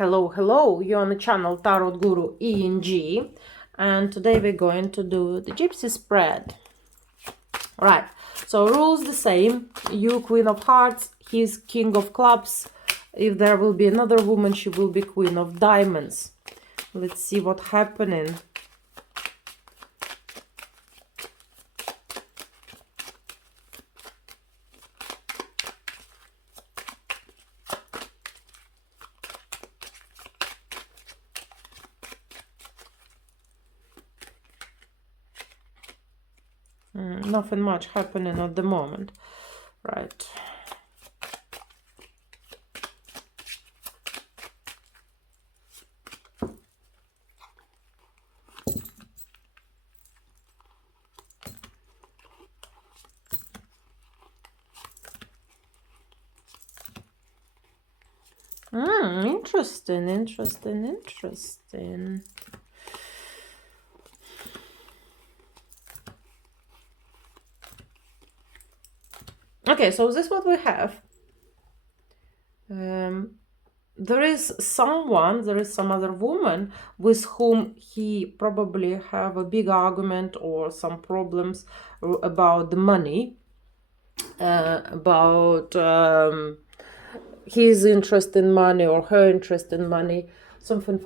Hello, you're on the channel Tarot Guru Eng, and today we're going to do the Gypsy spread. Right, so rules the same. You Queen of Hearts, he's King of Clubs. If there will be another woman, she will be Queen of Diamonds. Let's see what's happening. Nothing much happening at the moment. Right. Interesting. Okay, so this is what we have. There is some other woman with whom he probably have a big argument or some problems about the money, about his interest in money or her interest in money, something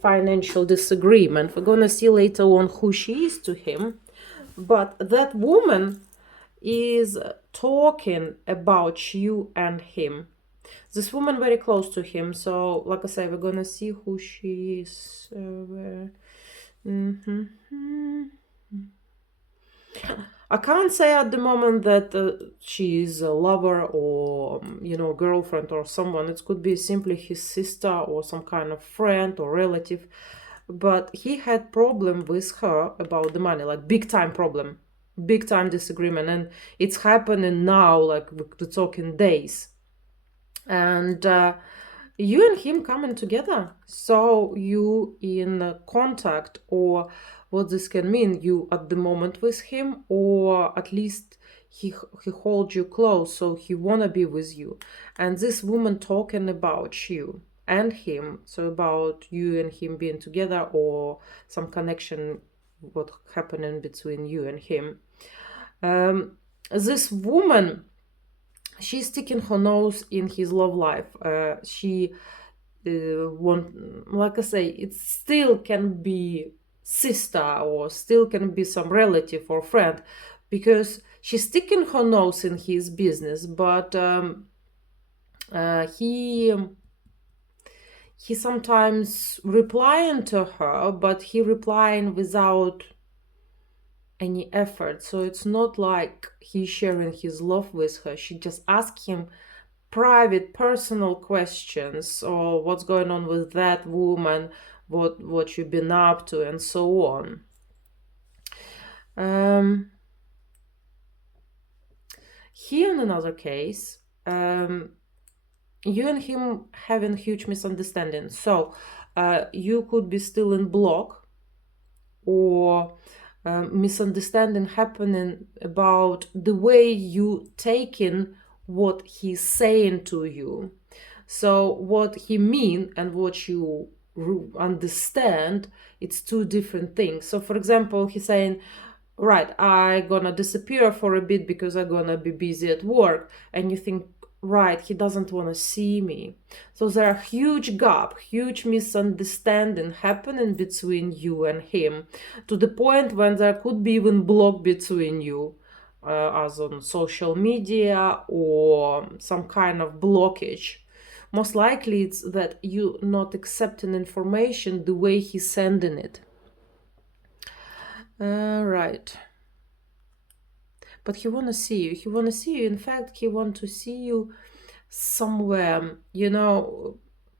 financial disagreement. We're gonna see later on who she is to him, but that woman is talking about you and him. This woman very close to him, so like I say, we're gonna see who she is. I can't say at the moment that she is a lover or girlfriend or someone. It could be simply his sister or some kind of friend or relative, but he had problem with her about the money, like big time problem, big time disagreement, and it's happening now, like we're talking days. And you and him coming together, so you in contact, or what this can mean, you at the moment with him, or at least he holds you close, so he wanna be with you. And this woman talking about you and him, so about you and him being together, or some connection what happening between you and him. This woman, she's sticking her nose in his love life. She like I say, it still can be sister or still can be some relative or friend, because she's sticking her nose in his business, but he sometimes replying to her, but he replying without any effort. So it's not like he's sharing his love with her. She just asks him private, personal questions, or what's going on with that woman, what you've been up to, and so on. Here in another case, you and him having huge misunderstanding. So you could be still in block, or misunderstanding happening about the way you taking what he's saying to you. So what he mean and what you understand, it's two different things. So for example, he's saying, right, I gonna disappear for a bit because I'm gonna be busy at work, and you think, right, he doesn't want to see me. So there are huge gap, huge misunderstanding happening between you and him, to the point when there could be even block between you, as on social media, or some kind of blockage. Most likely it's that you not accepting information the way he's sending it. Right. But he want to see you. He want to see you. In fact, he want to see you somewhere,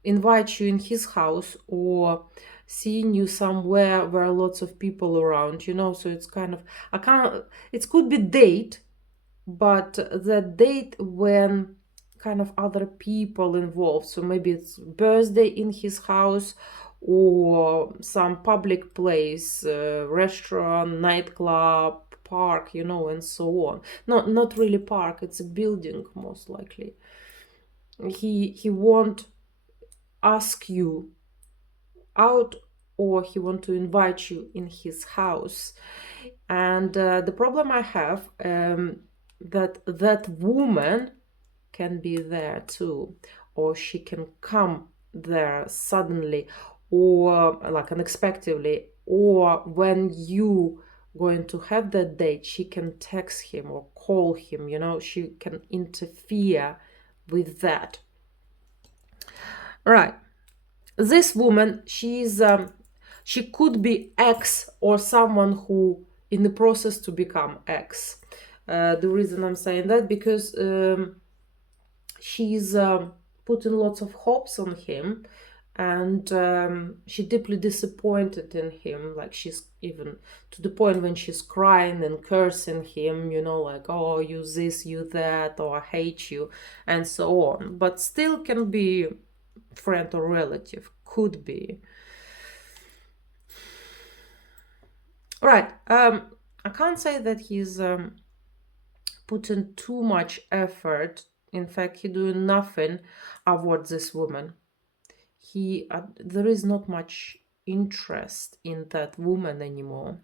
invite you in his house, or seeing you somewhere where lots of people around, so it's kind of, it could be date, but the date when kind of other people involved. So maybe it's birthday in his house, or some public place, restaurant, nightclub, park, and so on. Not really park, it's a building most likely. He want ask you out, or he want to invite you in his house. And the problem I have, that woman can be there too, or she can come there suddenly, or like unexpectedly, or when you going to have that date, she can text him or call him, she can interfere with that. Right. This woman, she could be ex, or someone who in the process to become ex. The reason I'm saying that, because she's putting lots of hopes on him, and she deeply disappointed in him. Like, she's even to the point when she's crying and cursing him, like, oh, you this, you that, or I hate you, and so on. But still can be friend or relative, could be. Right. I can't say that he's putting too much effort. In fact, he doing nothing about this woman. There is not much interest in that woman anymore.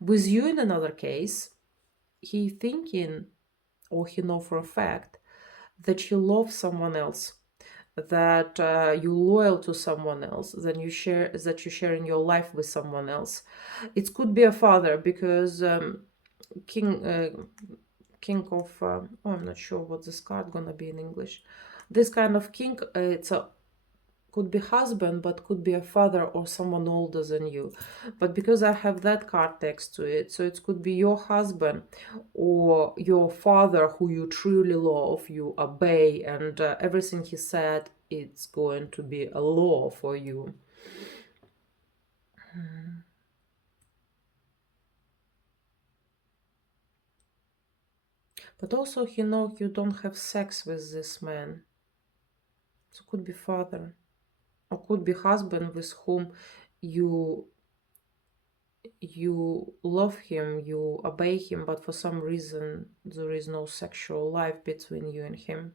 With you, in another case, he thinking, or he know for a fact, that you love someone else, that you're loyal to someone else, that you're sharing your life with someone else. It could be a father, because king of I'm not sure what this card gonna be in English. This kind of king, could be husband, but could be a father or someone older than you. But because I have that card next to it, so it could be your husband or your father, who you truly love, you obey, and everything he said, it's going to be a law for you. But also, you don't have sex with this man. So could be father, or could be husband with whom you love him, you obey him, but for some reason there is no sexual life between you and him.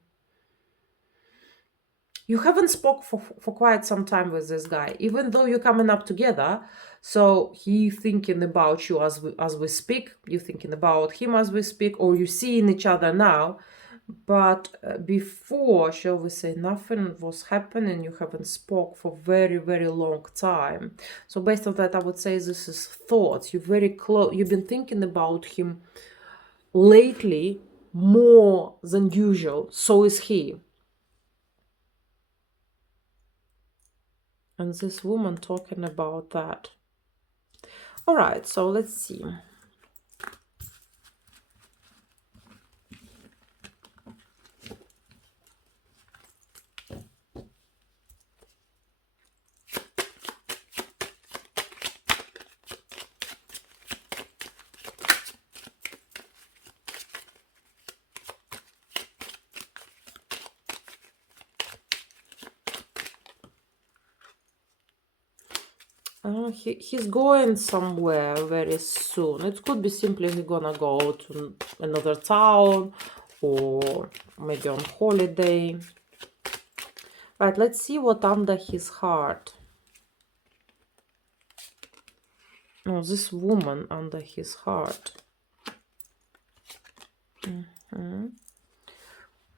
You haven't spoke for quite some time with this guy, even though you're coming up together. So he thinking about you as we speak, you thinking about him as we speak, or you seeing each other now. But before, shall we say, nothing was happening. You haven't spoke for very, very long time. So based on that, I would say this is thoughts. You're very close. You've been thinking about him lately more than usual. So is he. And this woman talking about that. All right, so let's see. He's going somewhere very soon. It could be simply he's gonna go to another town, or maybe on holiday. Right, let's see what under his heart. Oh, this woman under his heart.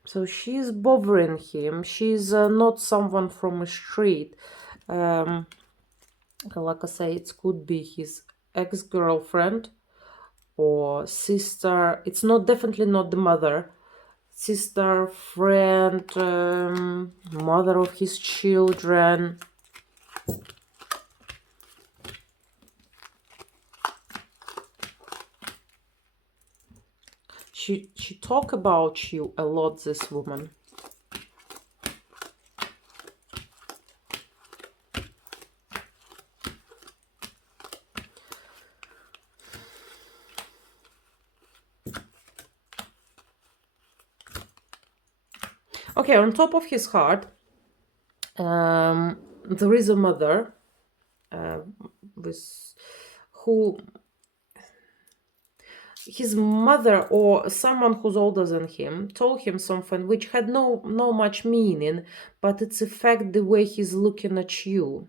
So she's bothering him. She's not someone from a street. Like I say, it could be his ex-girlfriend or sister. It's definitely not the mother. Sister, friend, mother of his children. She talk about you a lot, this woman. Okay, on top of his heart, there is a mother with who his mother or someone who's older than him told him something which had no much meaning, but it's affect the way he's looking at you.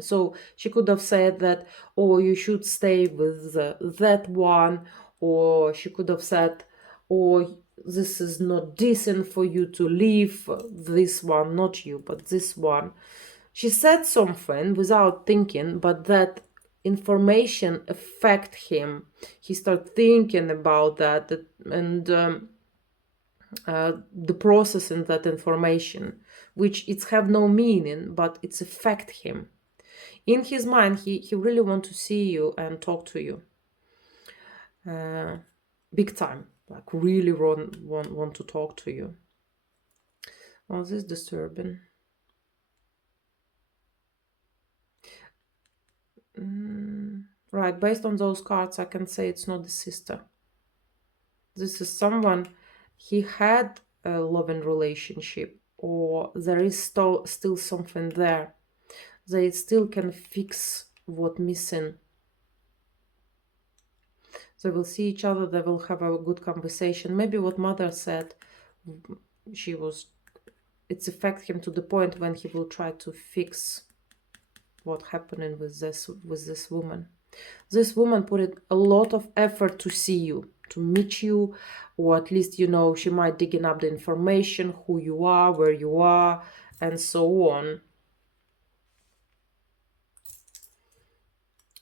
So she could have said that, oh, you should stay with that one, or she could have said, oh, this is not decent for you to leave this one, not you, but this one. She said something without thinking, but that information affect him. He started thinking about that, and the processing that information, which it's have no meaning, but it's affect him. In his mind, he really want to see you and talk to you. Big time, like really want to talk to you. Oh, this is disturbing. Right, based on those cards, I can say it's not the sister. This is someone he had a loving relationship, or there is still something there. They still can fix what missing. They will see each other, they will have a good conversation. Maybe what mother said, it's affect him to the point when he will try to fix what happening with this woman. This woman put in a lot of effort to see you, to meet you, or at least, she might digging up the information, who you are, where you are, and so on.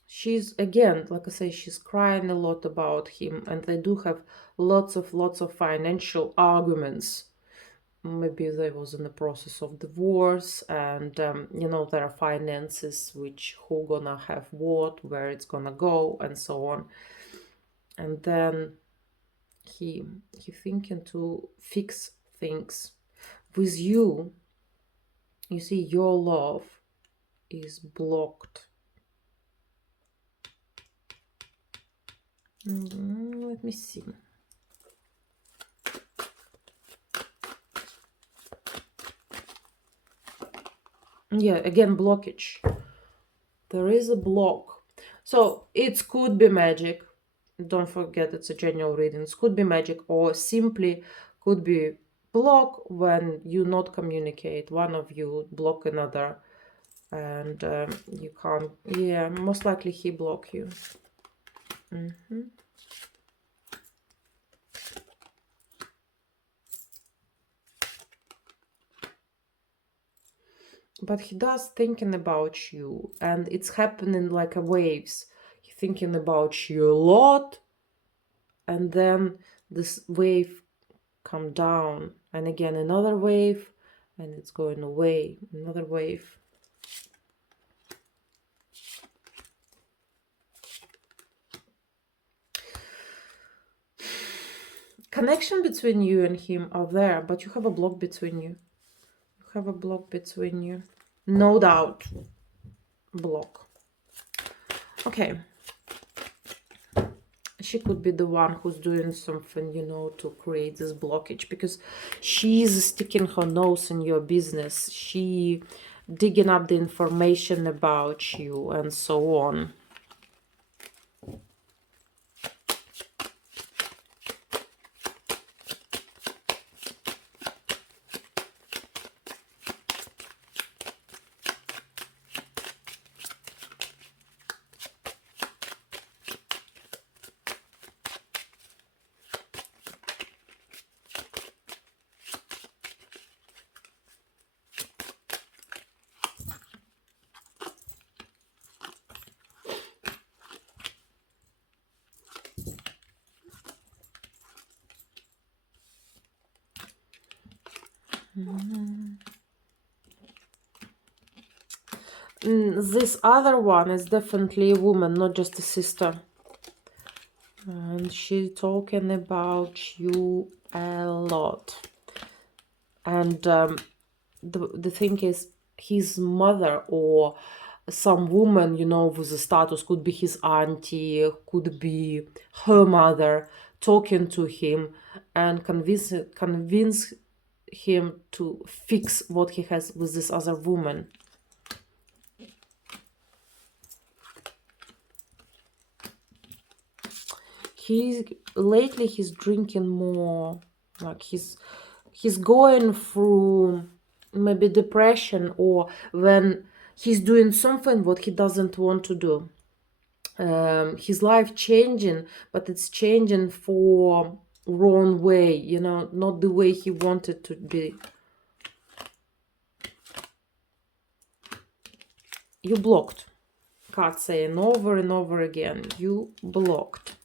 She's, again, like I say, she's crying a lot about him, and they do have lots of financial arguments. Maybe they was in the process of divorce, and there are finances, which who gonna have what, where it's gonna go, and so on. And then he thinking to fix things with you. You see, your love is blocked. Let me see. Yeah, again, blockage. There is a block. So it could be magic. Don't forget, it's a general reading. It could be magic, or simply could be block when you not communicate. One of you block another, and you can't. Yeah, most likely he block you. But he does thinking about you, and it's happening like a waves. He thinking about you a lot, and then this wave come down, and again another wave, and it's going away, another wave. Connection between you and him are there, but you have a block between you. You have a block between you. No doubt. Block. Okay. She could be the one who's doing something, to create this blockage, because she's sticking her nose in your business. She digging up the information about you and so on. This other one is definitely a woman, not just a sister. And she's talking about you a lot. And the thing is, his mother or some woman, with a status, could be his auntie, could be her mother, talking to him and convince him to fix what he has with this other woman. he's drinking more, like he's going through maybe depression, or when he's doing something what he doesn't want to do. His life changing, but it's changing for wrong way, you know, not the way he wanted to be. You blocked. Card saying over and over again, you blocked.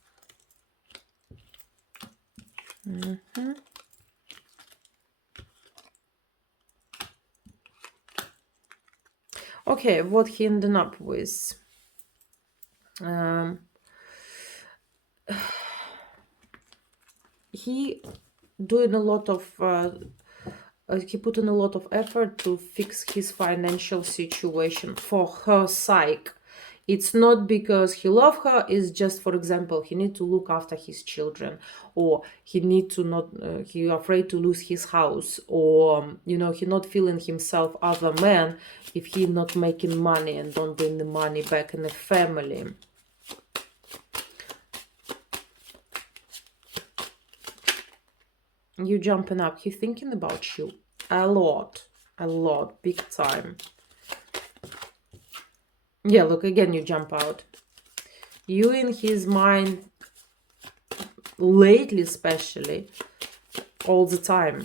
Okay, what he ended up with. He doing a lot of he put in a lot of effort to fix his financial situation for her sake. It's not because he loves her, it's just, for example, he need to look after his children, or he need to not he afraid to lose his house, or you know, he not feeling himself as a man if he not making money and don't bring the money back in the family. You jumping up, he thinking about you a lot, big time. Yeah, look, again, you jump out. You in his mind, lately especially, all the time.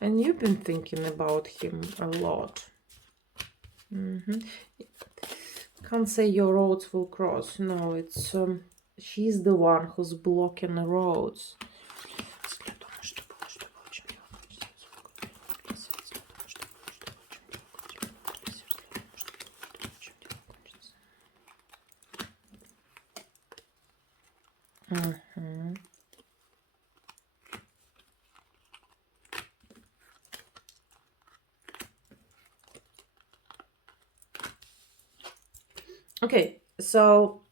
And you've been thinking about him a lot. Can't say your roads will cross. No, it's she's the one who's blocking the roads. Okay, so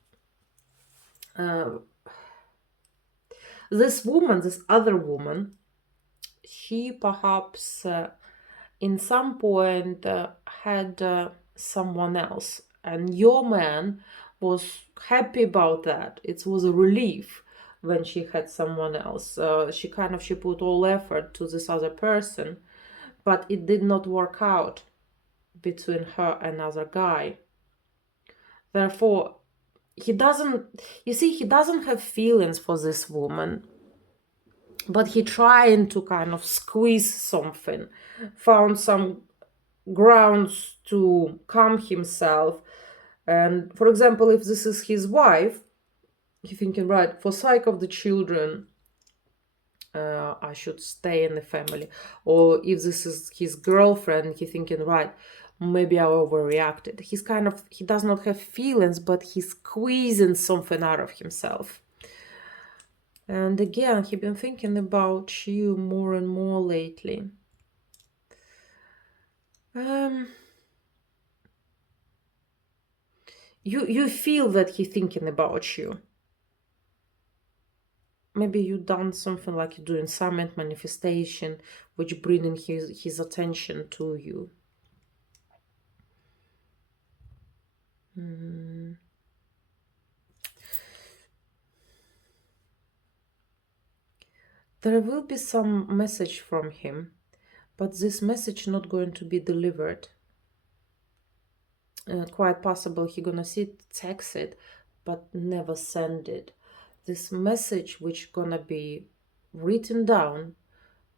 this woman, this other woman, she perhaps in some point had someone else, and your man was happy about that. It was a relief when she had someone else. She put all effort to this other person, but it did not work out between her and another guy. Therefore, he doesn't have feelings for this woman, but he trying to kind of squeeze something, found some grounds to calm himself. And for example, if this is his wife, he thinking, right, for sake of the children, I should stay in the family. Or if this is his girlfriend, he thinking, right, maybe I overreacted. He does not have feelings, but he's squeezing something out of himself. And again, he been thinking about you more and more lately. You feel that he thinking about you. Maybe you done something like you doing summit manifestation, which bringing his attention to you. There will be some message from him, but this message not going to be delivered. Quite possible he gonna text it, but never send it. This message which gonna be written down,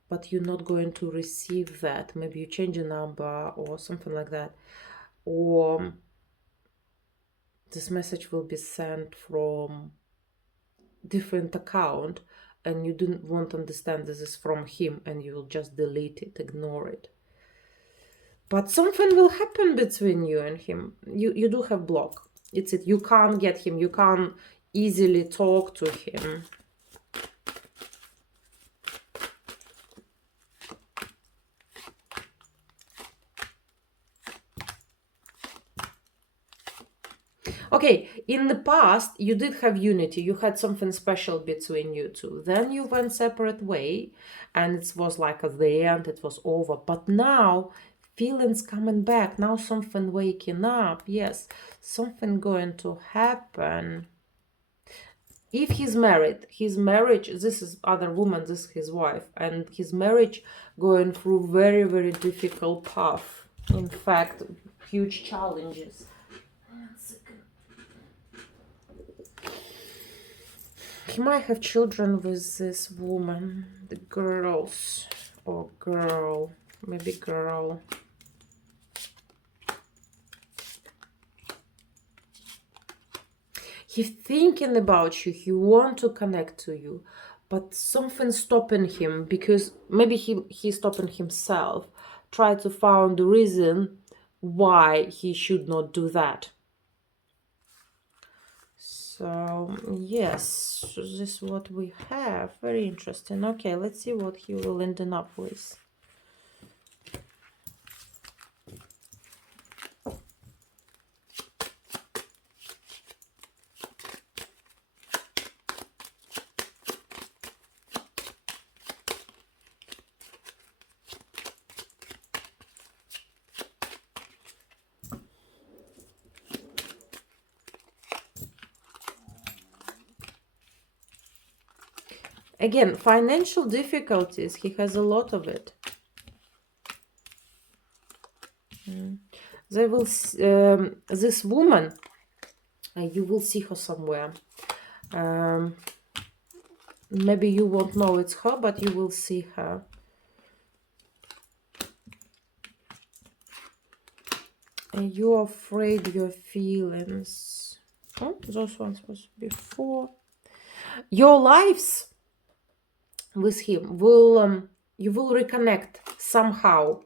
but you're not going to receive that. Maybe you change a number or something like that. Or this message will be sent from different account, and you won't understand this is from him, and you will just delete it, ignore it. But something will happen between you and him. You do have block. It's it. You can't get him. You can't easily talk to him. Okay, in the past, you did have unity. You had something special between you two. Then you went separate way, and it was like at the end, it was over. But now, feelings coming back. Now something waking up. Yes, something going to happen. If he's married, his marriage, this is other woman, this is his wife, and his marriage going through very, very difficult path. In fact, huge challenges. He might have children with this woman, the girls, or girl, maybe girl. He's thinking about you, he wants to connect to you, but something's stopping him, because maybe he's stopping himself, try to find the reason why he should not do that. So, yes, this is what we have. Very interesting. Okay, let's see what he will end up with. Again, financial difficulties, he has a lot of it. They will, this woman, you will see her somewhere. Maybe you won't know it's her, but you will see her. And you're afraid your feelings. Oh, those ones was before. Your lives with him will, you will reconnect somehow.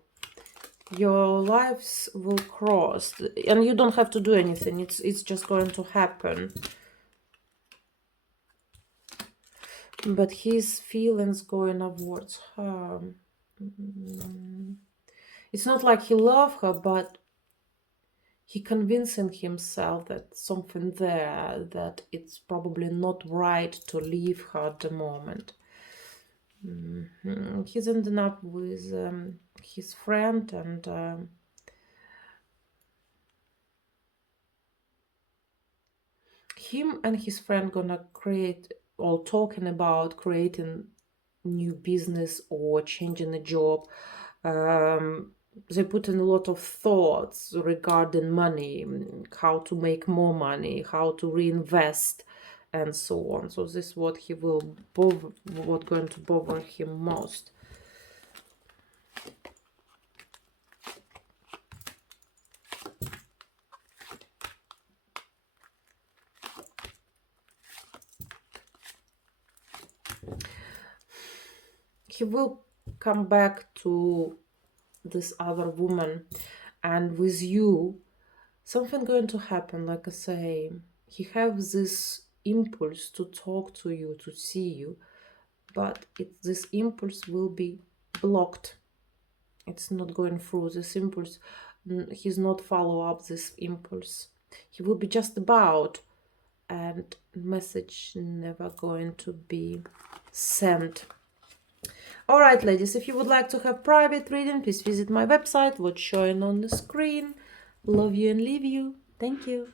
Your lives will cross, and you don't have to do anything. It's just going to happen. But his feelings going towards her. It's not like he loves her, but he convincing himself that something there, that it's probably not right to leave her at the moment. He's ending up with his friend, and him and his friend gonna create, or talking about creating new business or changing a job. They put in a lot of thoughts regarding money, how to make more money, how to reinvest, and so on. So this is what he will bother, what going to bother him most. He will come back to this other woman, and with you something going to happen. Like I say, he has this impulse to talk to you, to see you, but this impulse will be blocked. It's not going through. This impulse, he's not follow up this impulse. He will be just about, and message never going to be sent. All right, ladies, if you would like to have private reading, please visit my website, what's showing on the screen. Love you and leave you. Thank you.